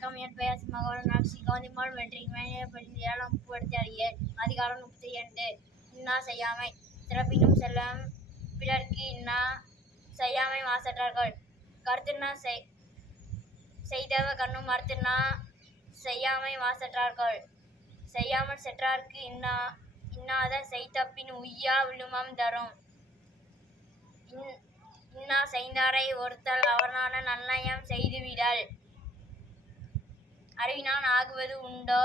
வணக்கம். என் பெயர் மகன். நான் ஸ்ரீ காந்திமால் மெட்ரிக் மேல்நிலைப்பள்ளி 7ஆம் வகுப்பு படித்தாடியேன். அதிகாரம் 32. இன்னா செய்யாமை. சிறப்பினும் செல்லம் பிறர்க்கு இன்னா செய்யாமை மாசற்றார்கள். கருத்துன்னா செய்தவ கண்ணும் மறுத்துன்னா செய்யாமை மாசற்றார்கள். செய்யாமல் செற்றார்க்கு இன்னாத செய்தபின் உய்யா விழுமம் தரும். இன்னா செய்தாரை ஒருத்தல் அவனான நன்னயம் செய்துவிடல். அறிவினான் ஆகுவது உண்டோ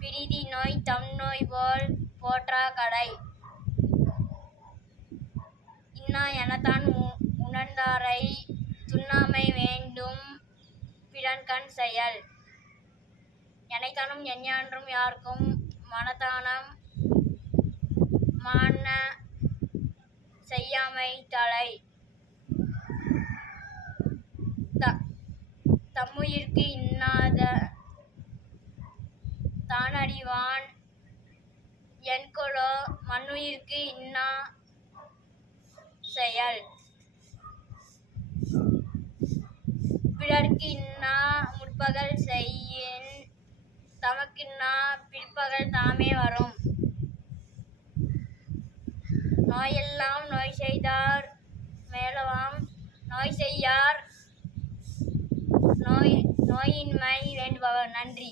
பிறிதி நோய் தம் நோய் போல் போற்றா கடை. இன்னா எனத்தான் உணர்ந்தாரை துண்ணாமை வேண்டும் பிறன்கண் செயல். எனைத்தானும் எஞ்ஞான்றும் யார்க்கும் மனத்தானம் மான செய்யாமை தலை. தம்முயிர்க்கு இன்னாத தானறிவான் என்கொலோ மன்னுயிர்க்கு இன்னா செயல். பிறர்க்கு இன்னா முற்பகல் செய்யின் தமக்கின்னா பிற்பகல் தாமே வரும். நோயெல்லாம் நோய் செய்தார் மேலவாம் நோய் செய்யார் நோயின்மை வேண்டுபவர். நன்றி.